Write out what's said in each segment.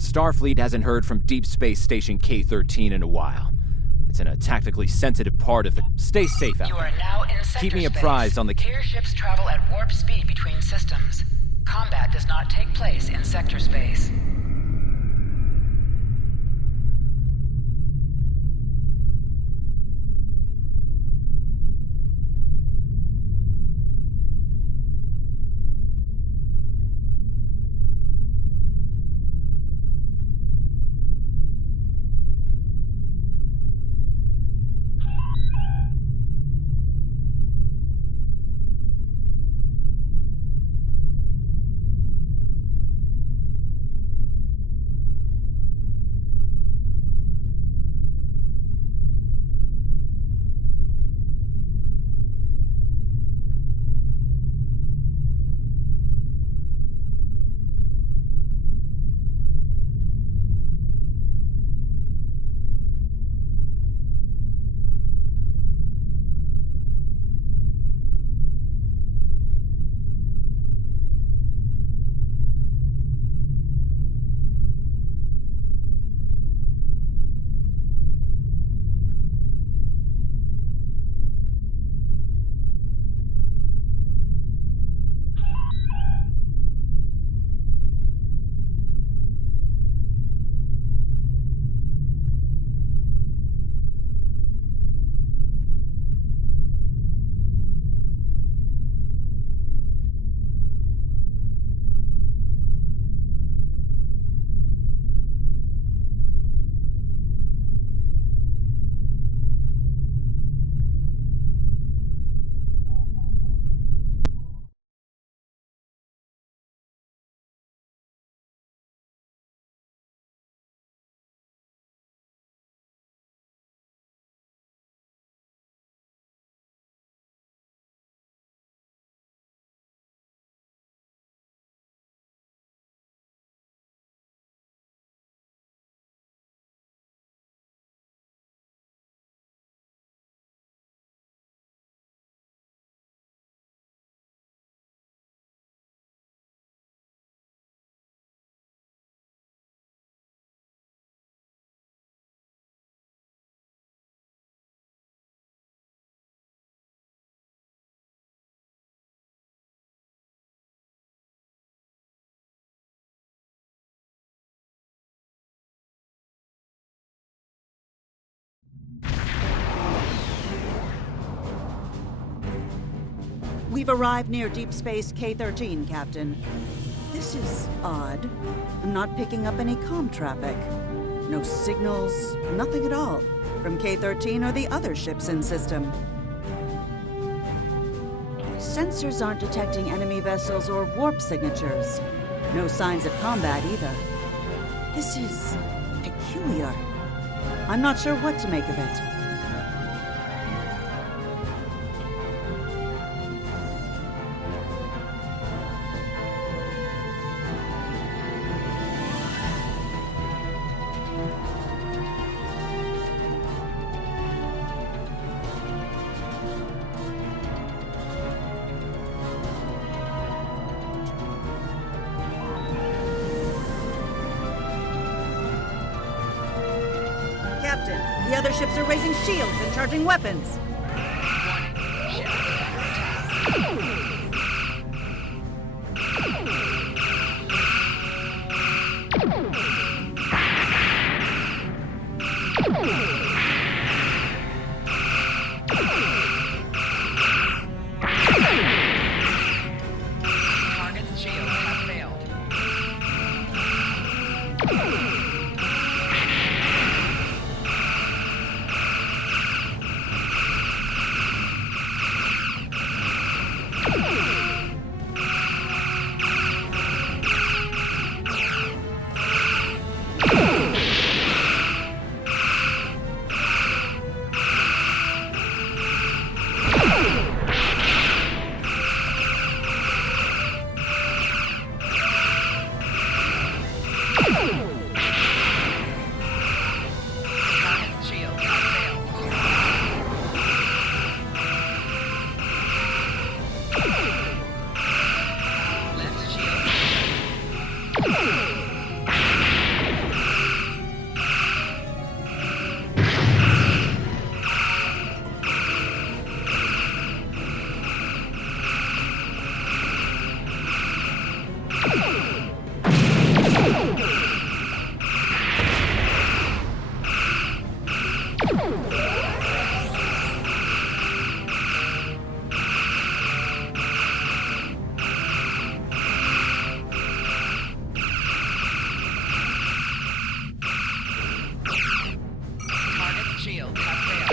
Starfleet hasn't heard from Deep Space Station K-13 in a while. It's in a tactically sensitive part of the... Stay safe out You there. are now in sector Keep me space. apprised on the... Airships travel at warp speed between systems. Combat does not take place in sector space. We've arrived near Deep Space K-13, Captain. This is odd. I'm not picking up any comm traffic. No signals, nothing at all, from K-13 or the other ships in system. Sensors aren't detecting enemy vessels or warp signatures. No signs of combat either. This is peculiar. I'm not sure what to make of it. Captain, the other ships are raising shields and charging weapons. Target's shields have failed. disabled Cat Rail.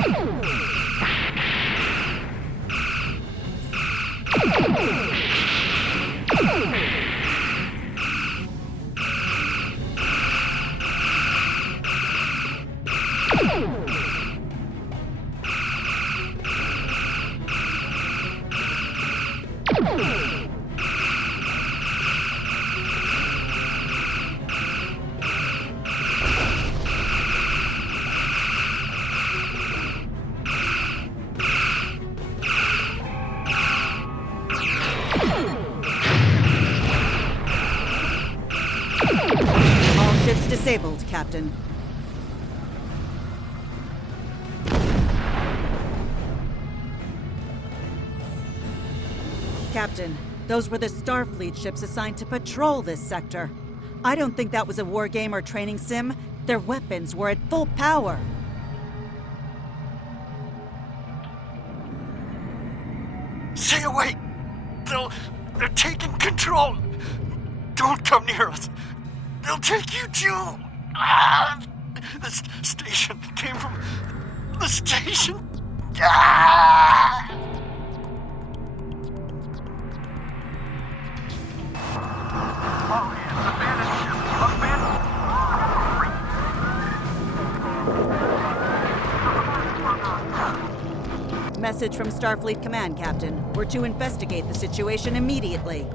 All ships disabled, Captain. Captain, those were the Starfleet ships assigned to patrol this sector. I don't think that was a war game or training sim. Their weapons were at full power. Stay away! They're taking control! Don't come near us! They'll take you too! Ah, this station came from the station! Ah! Message from Starfleet Command, Captain. We're to investigate the situation immediately.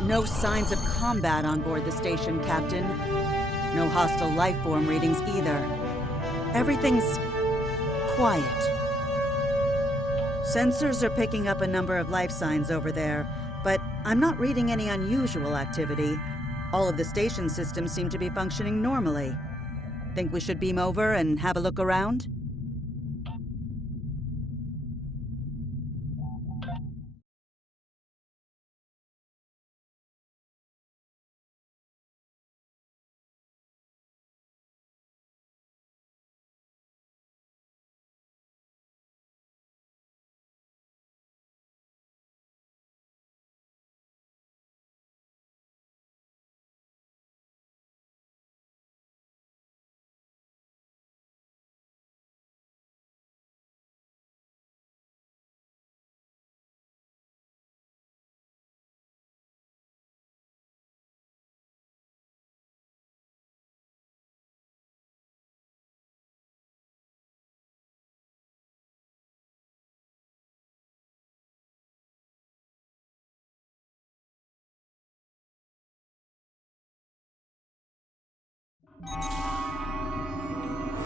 No signs of combat on board the station, Captain. No hostile life form readings either. Everything's quiet. Sensors are picking up a number of life signs over there, but I'm not reading any unusual activity. All of the station systems seem to be functioning normally. Think we should beam over and have a look around?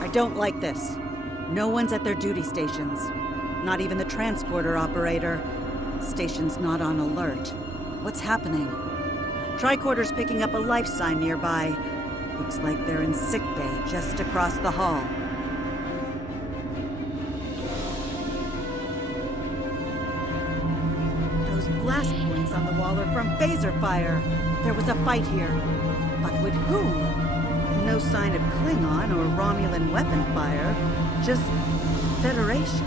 I don't like this. No one's at their duty stations. Not even the transporter operator. Station's not on alert. What's happening? Tricorder's picking up a life sign nearby. Looks like they're in sickbay just across the hall. Those blast points on the wall are from phaser fire. There was a fight here. But with who? No sign of Klingon or Romulan weapon fire. Just Federation.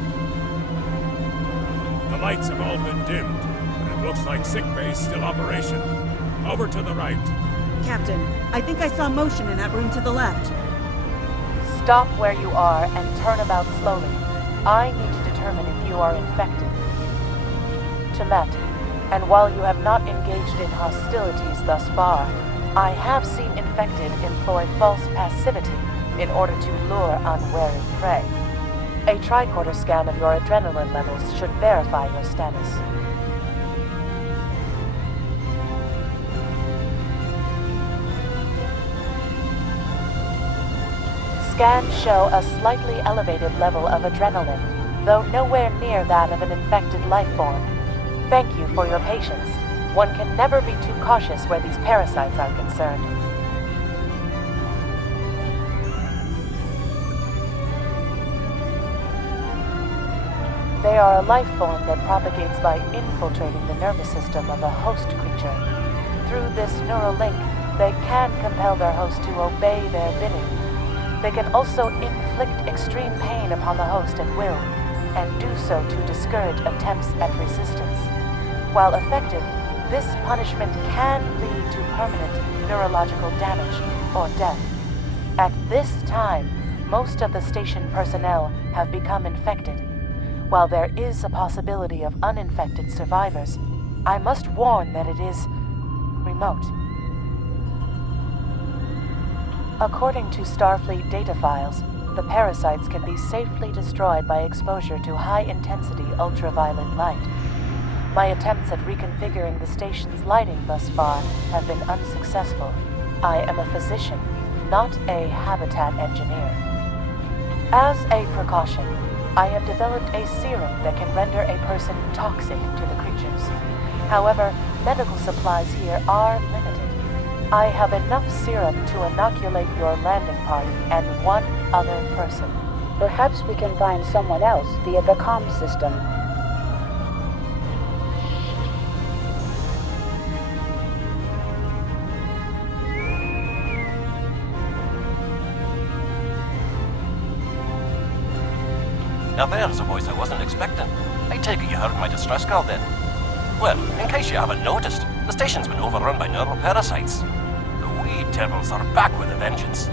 The lights have all been dimmed, but it looks like sickbay's still operation. Over to the right. Captain, I think I saw motion in that room to the left. Stop where you are and turn about slowly. I need to determine if you are infected. Temet, and while you have not engaged in hostilities thus far, I have seen infected employ false passivity in order to lure unwary prey. A tricorder scan of your adrenaline levels should verify your status. Scans show a slightly elevated level of adrenaline, though nowhere near that of an infected life form. Thank you for your patience. One can never be too cautious where these parasites are concerned. They are a life form that propagates by infiltrating the nervous system of a host creature. Through this neural link, they can compel their host to obey their bidding. They can also inflict extreme pain upon the host at will, and do so to discourage attempts at resistance. While effective, this punishment can lead to permanent neurological damage or death. At this time, most of the station personnel have become infected. While there is a possibility of uninfected survivors, I must warn that it is remote. According to Starfleet data files, the parasites can be safely destroyed by exposure to high-intensity ultraviolet light. My attempts at reconfiguring the station's lighting thus far have been unsuccessful. I am a physician, not a habitat engineer. As a precaution, I have developed a serum that can render a person toxic to the creatures. However, medical supplies here are limited. I have enough serum to inoculate your landing party and one other person. Perhaps we can find someone else via the comm system. Now there's a voice I wasn't expecting. I take it you heard my distress call then. Well, in case you haven't noticed, the station's been overrun by neural parasites. The wee devils are back with a vengeance.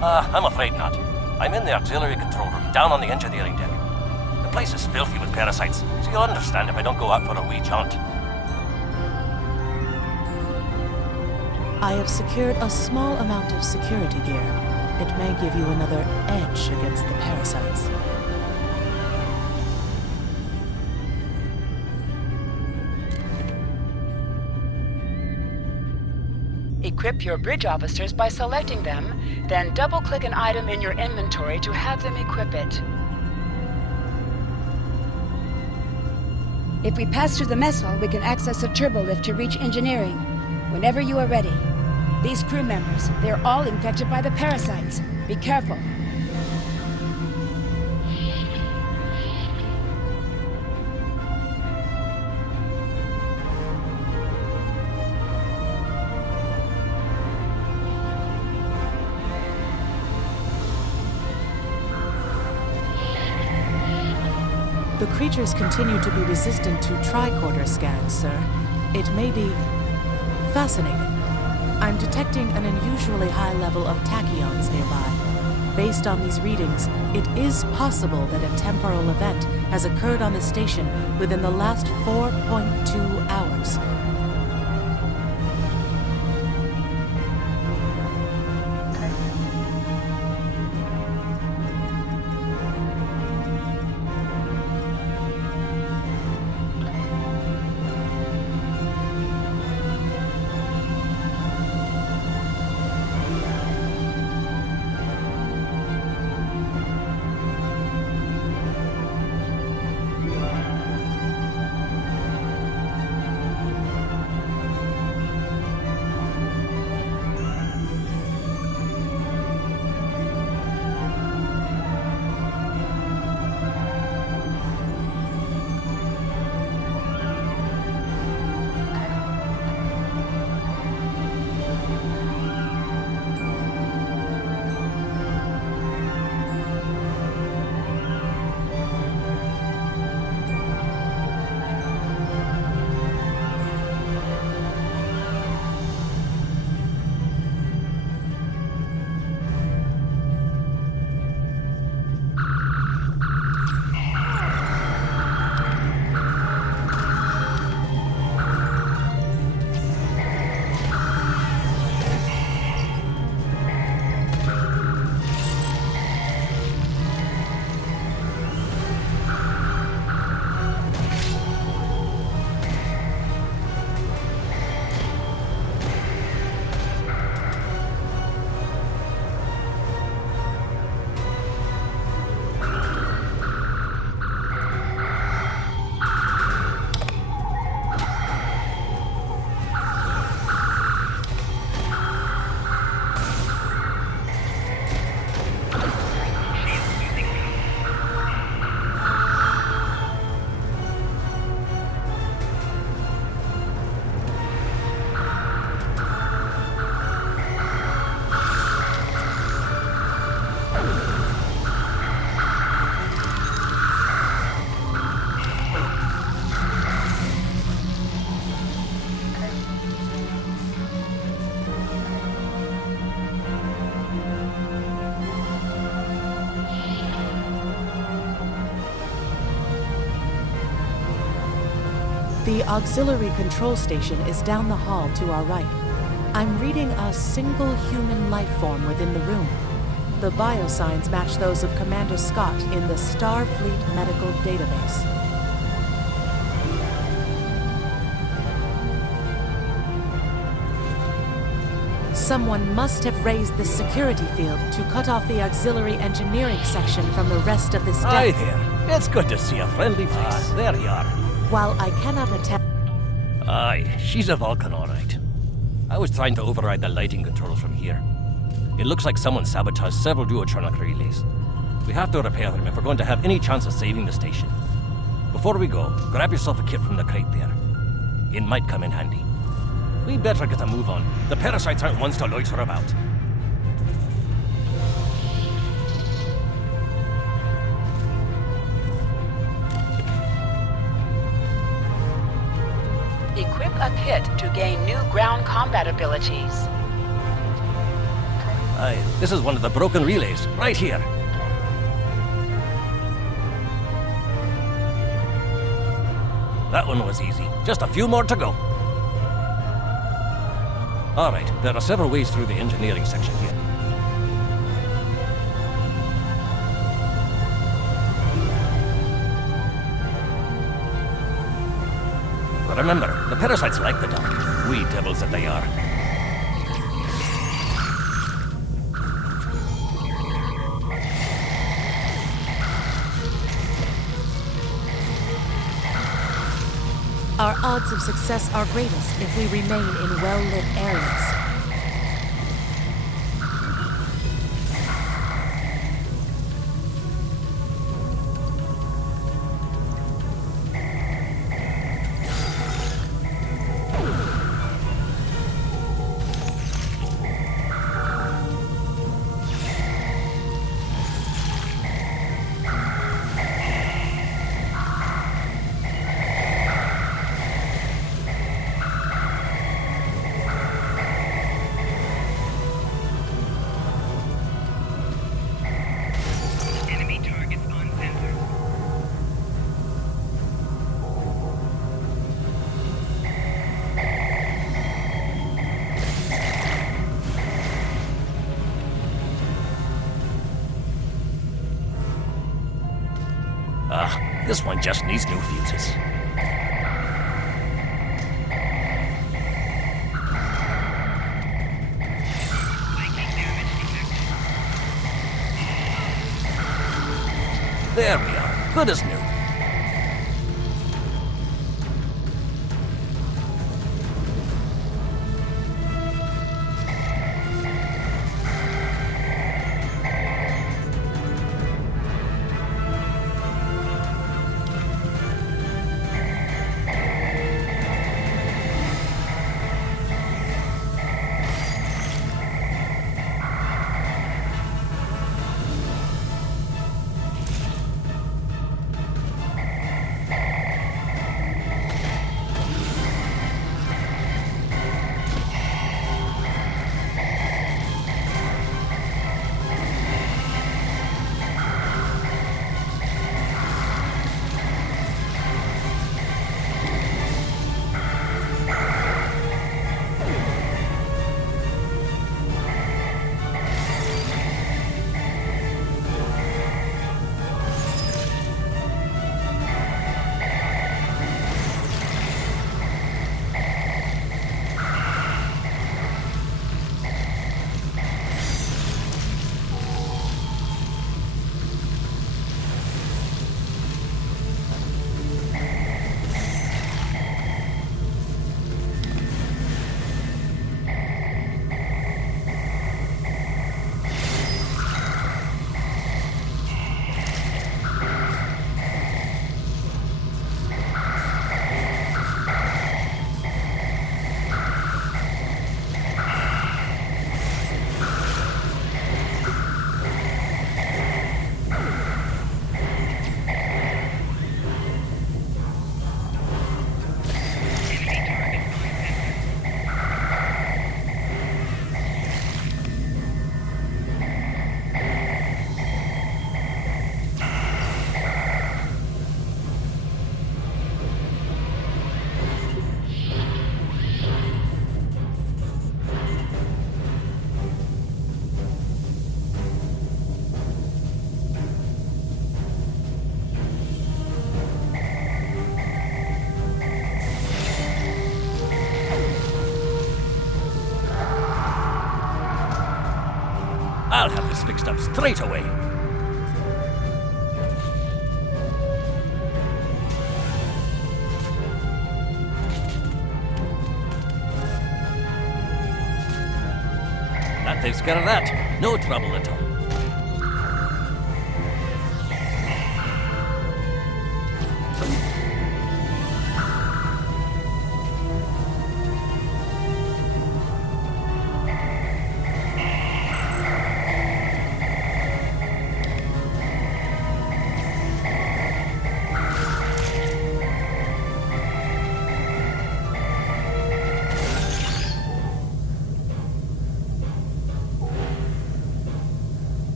I'm afraid not. I'm in the auxiliary control room, down on the engineering deck. The place is filthy with parasites, so you'll understand if I don't go out for a wee jaunt. I have secured a small amount of security gear. It may give you another edge against the parasites. Equip your bridge officers by selecting them, then double-click an item in your inventory to have them equip it. If we pass through the mess hall, we can access a turbolift to reach engineering. Whenever you are ready. These crew members, they're all infected by the parasites. Be careful. The creatures continue to be resistant to tricorder scans, sir. It may be fascinating. I'm detecting an unusually high level of tachyons nearby. Based on these readings, it is possible that a temporal event has occurred on the station within the last 4.2 hours. The auxiliary control station is down the hall to our right. I'm reading a single human life form within the room. The biosigns match those of Commander Scott in the Starfleet Medical Database. Someone must have raised this security field to cut off the auxiliary engineering section from the rest of this Hi deck. there. It's good to see a friendly face. There you are. While I cannot attest... Aye, she's a Vulcan, all right. I was trying to override the lighting controls from here. It looks like someone sabotaged several duotronic relays. We have to repair them if we're going to have any chance of saving the station. Before we go, grab yourself a kit from the crate there. It might come in handy. We better get a move on. The parasites aren't ones to loiter about. Equip a kit to gain new ground combat abilities. Aye, this is one of the broken relays, right here. That one was easy. Just a few more to go. All right, there are several ways through the engineering section here. But remember, the parasites like the dark. Wee devils that they are. Our odds of success are greatest if we remain in well-lit areas. This one just needs new fuses. There we are. Good as new. them straight away. That takes care of that. No trouble at all.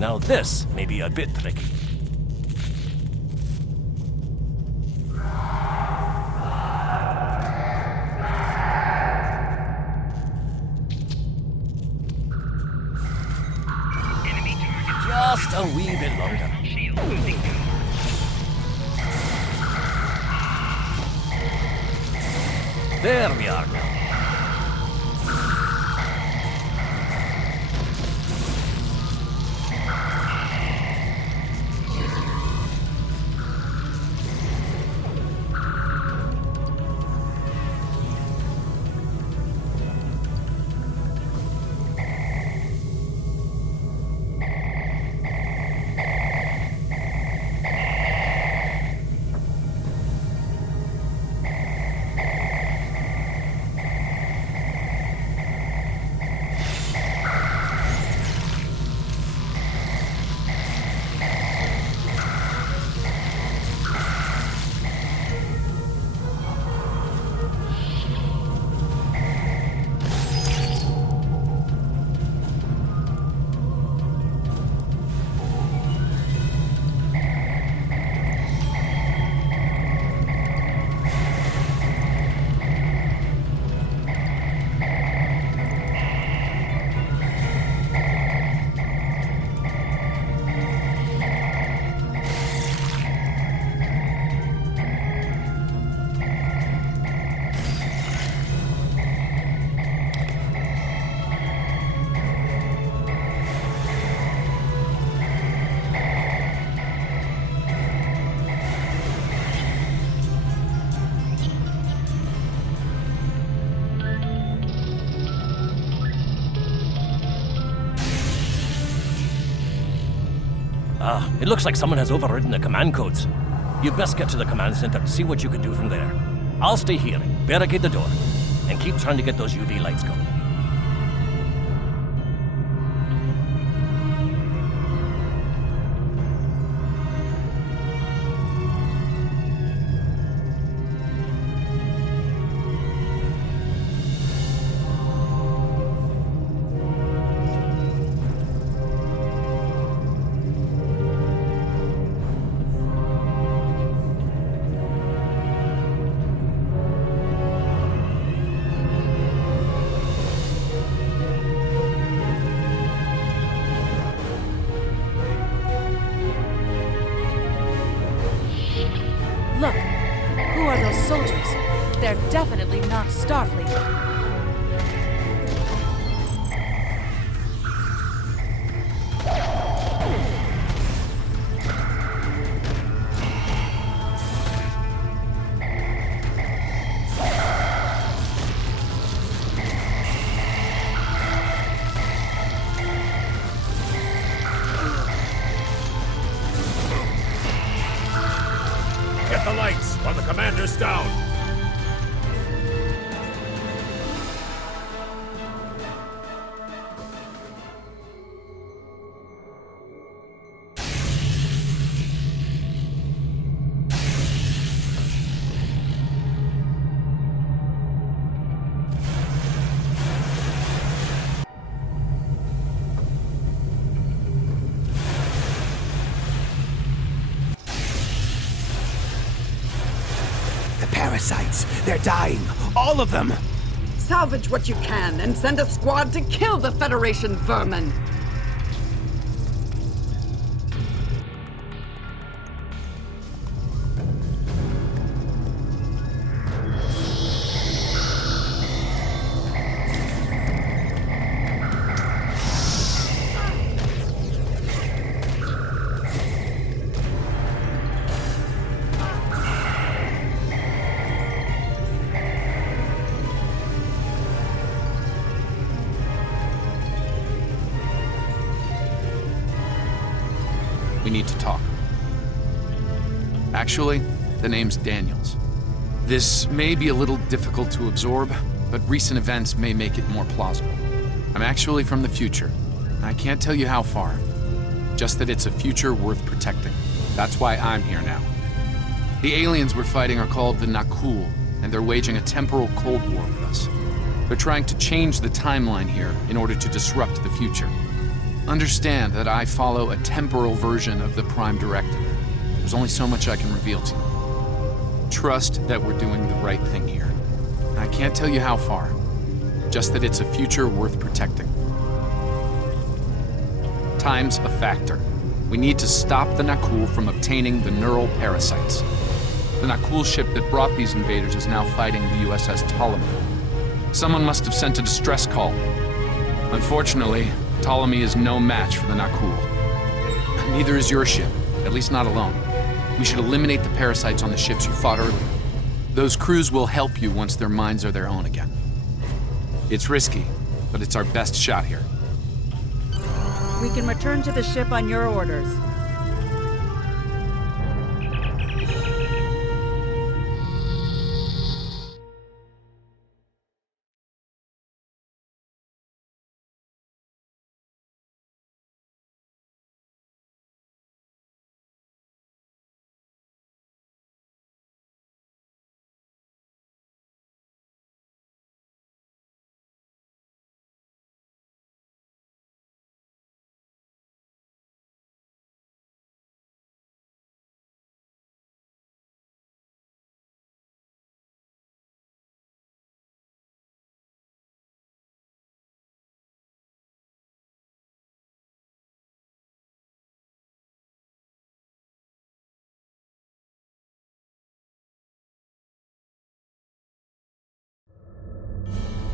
Now this may be a bit tricky. Just a wee bit longer. There we are now. It looks like someone has overridden the command codes. You best get to the command center and see what you can do from there. I'll stay here, barricade the door, and keep trying to get those UV lights going. Look, who are those soldiers? They're definitely not Starfleet. Get the lights while the commander's down. Parasites. They're dying. All of them. Salvage what you can and send a squad to kill the Federation vermin. We need to talk. Actually, the name's Daniels. This may be a little difficult to absorb, but recent events may make it more plausible. I'm actually from the future. I can't tell you how far. Just that it's a future worth protecting. That's why I'm here now. The aliens we're fighting are called the Nakul, and they're waging a temporal Cold War with us. They're trying to change the timeline here in order to disrupt the future. Understand that I follow a temporal version of the Prime Directive. There's only so much I can reveal to you. Trust that we're doing the right thing here. I can't tell you how far, just that it's a future worth protecting. Time's a factor. We need to stop the Nakul from obtaining the neural parasites. The Nakul ship that brought these invaders is now fighting the USS Ptolemy. Someone must have sent a distress call. Unfortunately, Ptolemy is no match for the Nakul. Neither is your ship, at least not alone. We should eliminate the parasites on the ships you fought earlier. Those crews will help you once their minds are their own again. It's risky, but it's our best shot here. We can return to the ship on your orders.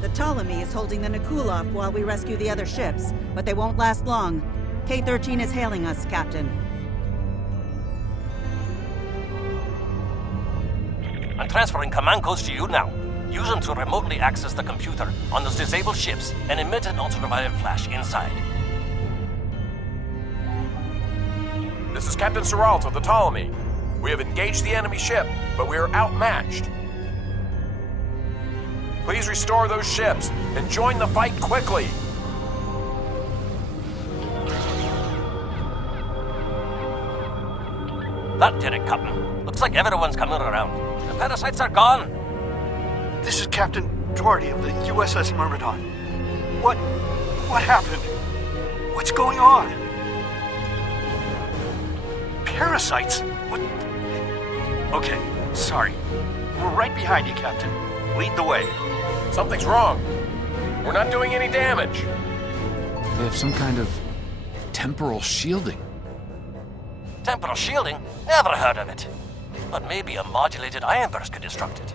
The Ptolemy is holding the Nakul off while we rescue the other ships, but they won't last long. K-13 is hailing us, Captain. I'm transferring command codes to you now. Use them to remotely access the computer on those disabled ships and emit an ultraviolet flash inside. This is Captain Seralt of the Ptolemy. We have engaged the enemy ship, but we are outmatched. Please restore those ships and join the fight quickly. That did it, Captain. Looks like everyone's coming around. The parasites are gone. This is Captain Doherty of the USS Myrmidon. What happened? What's going on? Parasites? What? Okay, sorry. We're right behind you, Captain. Lead the way. Something's wrong. We're not doing any damage. They have some kind of temporal shielding. Temporal shielding? Never heard of it. But maybe a modulated iron burst could disrupt it.